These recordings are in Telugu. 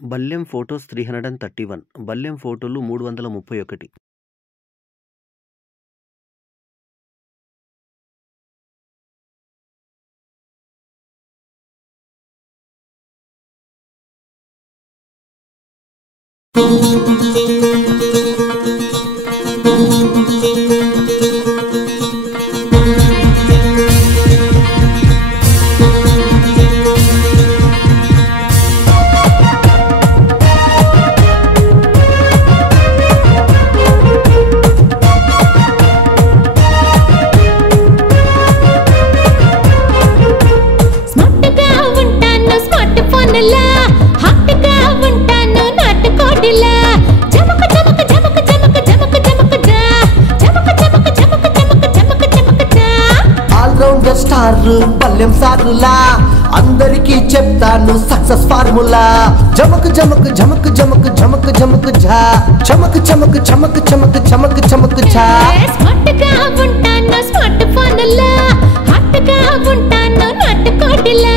బల్లెం ఫోటోస్ 331 బల్లెం ఫోటోలు 331. స్టార్ బల్లెం సారులా అందరికీ చెప్తాను సక్సెస్ ఫార్ములా జమక్ జమక్ జమక్ జమక్ జమక్ జమక్ ఝా చమక్ చమక్ చమక్ చమక్ చమక్ చమక్ ఝా స్మార్ట్ గా ఉంటాను స్మార్ట్ ఫోన్లా హాట్ గా ఉంటాను నాట్ కోడిలా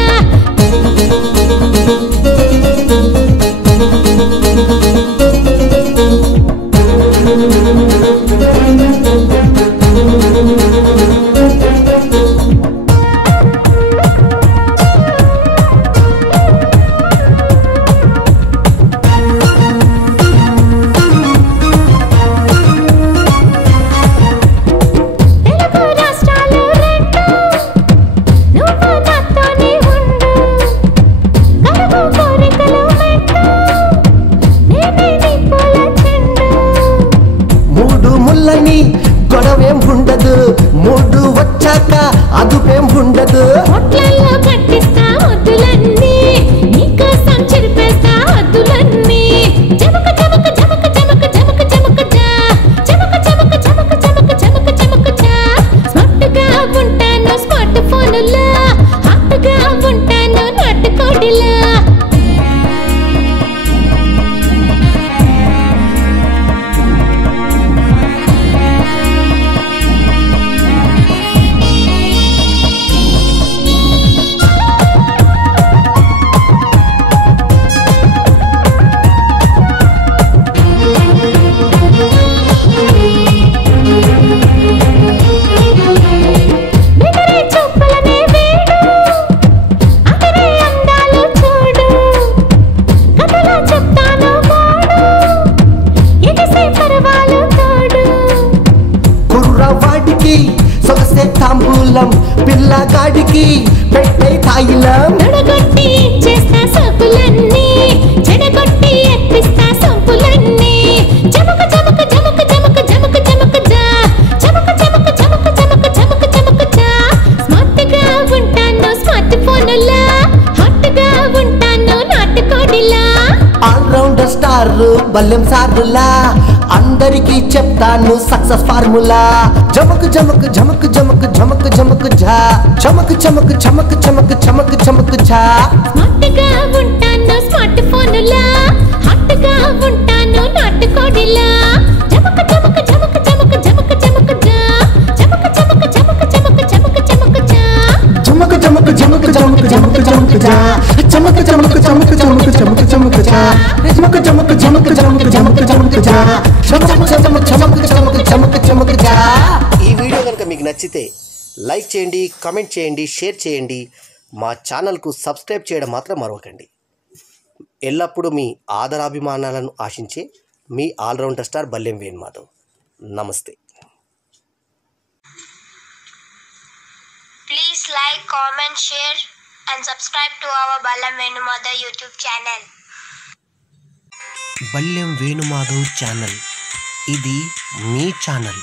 గొడవేం ఉండదు మూడు వచ్చాక అదుపేం ఉండదు హోటల్లో కట్టిస్తా వద్దులన్నీ నీకోసం చెరిపేస్తా వద్దులన్నీ జమక జమక జమక జమక జమక జమక జా జమక జమక జమక జమక జమక జమక జా స్మార్ట్ గా ఉంటాను స్మార్ట్ ఫోన్లా హాట్ గా ఉంటాను నాట్ కోడిలా కుర్రవాడికి సొగసే తాంబూలం పిల్లగాడికి పెట్టే తాయిలం నడగొట్టి చేస్తా సోపులన్నీ చెడగొట్టి ఎప్పిస్తా సోపులన్నీ జమక జమక జమక జమక జమక జమక జా జమక జమక జమక జమక జమక జమక జా స్మార్ట్ గా ఉంటాను స్మార్ట్ ఫోన్లా హాట్ గా ఉంటాను నాట్ కోడిలా ఆల్ రౌండర్ స్టార్ బల్లెం సారులా అందరికీ చెప్తాను సక్సెస్ ఫార్ములా జమక్ జమక్ జమక్ జమక్ జమక్ జమక్ ఝా చమక్ చమక్ చమక్ చమక్ చమక్ చమక్ ఝా స్మార్ట్ గా ఉంటాను స్మార్ట్ ఫోన్లా హాట్ గా ఉంటాను నాట్ కోడిలా జమక జమక జమక జమక జమక జమక జా జమక జమక జమక జమక జమక జమక జా జమక జమక జమక జమక జమక జమక ఝా చమక చమక చమక చమక చమక చమక ఝా జమక జమక జమక జమక జమక జమక ఝా చమక చమక చమక చమక చమక చమక ఝా. ఈ వీడియో కనుక మీకు నచ్చితే లైక్ చేయండి, కామెంట్ చేయండి, షేర్ చేయండి. మా ఛానల్కు సబ్స్క్రైబ్ చేయడం మాత్రం మరవకండి. ఎల్లప్పుడూ మీ ఆదరాభిమానాలను ఆశించే మీ ఆల్రౌండర్ స్టార్ బల్లెం వేణుమాధవ్. నమస్తే. Please like, comment, share and subscribe to our Ballam Venumadhav YouTube channel. Ballam Venumadhav channel ఇది మీ ఛానల్.